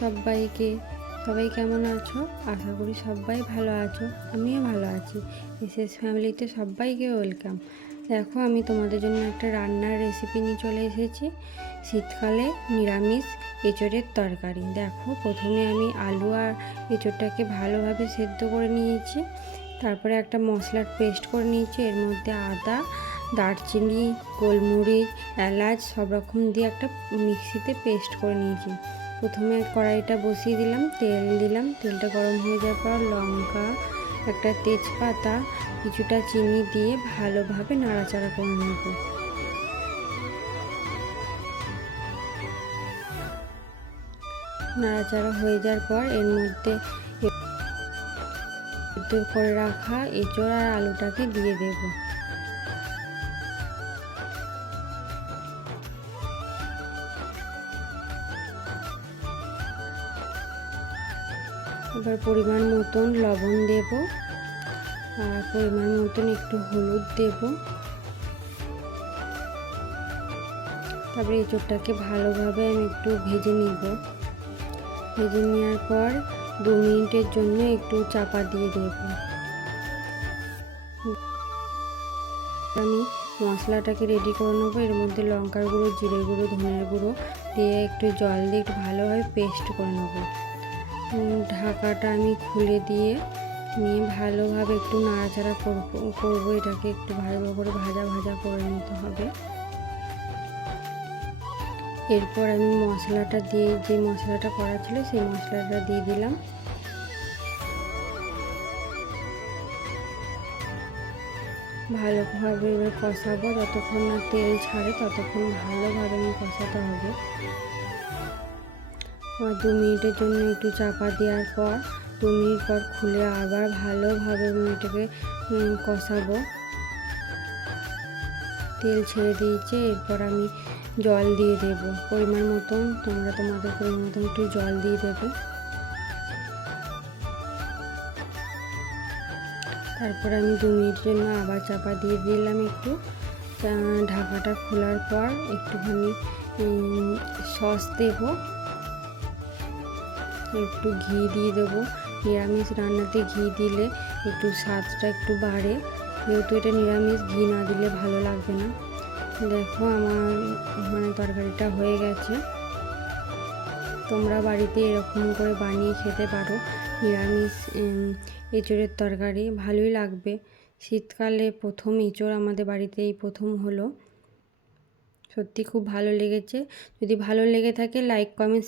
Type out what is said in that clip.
সবাইকে সবাই কেমন আছো? আশা করি সবাই ভালো আছো। আমিও ভালো আছি। এসএস ফ্যামিলিতে সবাইকে ওয়েলকাম। দেখো, আমি তোমাদের জন্য একটা রান্নার রেসিপি নিয়ে চলে এসেছি। শীতকালে নিরামিষ এঁচড়ের তরকারি। দেখো, প্রথমে আমি আলু আর এঁচড়টাকে ভালোভাবে সেদ্ধ করে নিয়েছি। তারপরে একটা মশলার পেস্ট করে নিয়েছি। এর মধ্যে আদা দারচিনি গোলমরিচ এলাচ সব রকম দিয়ে একটা মিক্সিতে পেস্ট করে নিয়েছি প্রথমে কড়াইটা বসিয়ে দিলাম তেল দিলাম তেলটা গরম হয়ে যাওয়ার পর লঙ্কা একটা তেজপাতা কিছুটা চিনি দিয়ে ভালোভাবে নাড়াচাড়া করে নেব নাড়াচাড়া হয়ে যাওয়ার পর এর মধ্যে করে রাখা এঁচড় আর আলুটাকে দিয়ে দেব এবার পরিমাণ মতন লবণ দেব আর পরিমাণ মতন একটু হলুদ দেব। তারপরে এঁচড়টাকে ভালোভাবে আমি একটু ভেজে নিব। ভেজে নেওয়ার পর দু মিনিটের জন্য একটু চাপা দিয়ে দেব। আমি মশলাটাকে রেডি করে নেব। এর মধ্যে লঙ্কার গুঁড়ো, জিরে গুঁড়ো, ধনের গুঁড়ো দিয়ে একটু জল দিয়ে একটু ভালোভাবে পেস্ট করে নেব। ঢাকাটা আমি খুলে দিয়ে নিয়ে ভালোভাবে একটু নাড়াচাড়া করব করব। এটাকে একটু ভালো করে ভাজা ভাজা করে নিতে হবে। এরপর আমি মশলাটা দিয়ে, যে মশলাটা করা ছিল সেই মশলাটা দিয়ে দিলাম। ভালোভাবে এবার কষাবো। যতক্ষণ না তেল ছাড়ে ততক্ষণ ভালোভাবে আমি কষাতে হবে। দু মিনিটের জন্য একটু চাপা দেওয়ার পর দু মিনিট পর খুলে আবার ভালোভাবে আমি এটাকে কষাবো। তেল ছেড়ে দিয়েছে, এরপর আমি জল দিয়ে দেব। পরিমাণ মতন, তোমরা তোমাদের পরিমাণ মতন একটু জল দিয়ে দেবে। তারপর আমি দু মিনিটের জন্য আবার চাপা দিয়ে দিলাম একটু। ঢাকাটা খোলার পর একটুখানি সস দেব। একটু ঘি দিয়ে দেবো। নিরামিষ রান্নাতে ঘি দিলে একটু স্বাদটা একটু বাড়ে। যেহেতু এটা নিরামিষ, ঘি না দিলে ভালো লাগবে না। দেখো আমার মানে তরকারিটা হয়ে গেছে। তোমরা বাড়িতে এরকম করে বানিয়ে খেতে পারো। নিরামিষ এঁচড়ের তরকারি ভালোই লাগবে। শীতকালে প্রথম এঁচড় আমাদের বাড়িতে এই প্রথম হলো। সত্যি খুব ভালো লেগেছে। যদি ভালো লেগে থাকে লাইক কমেন্ট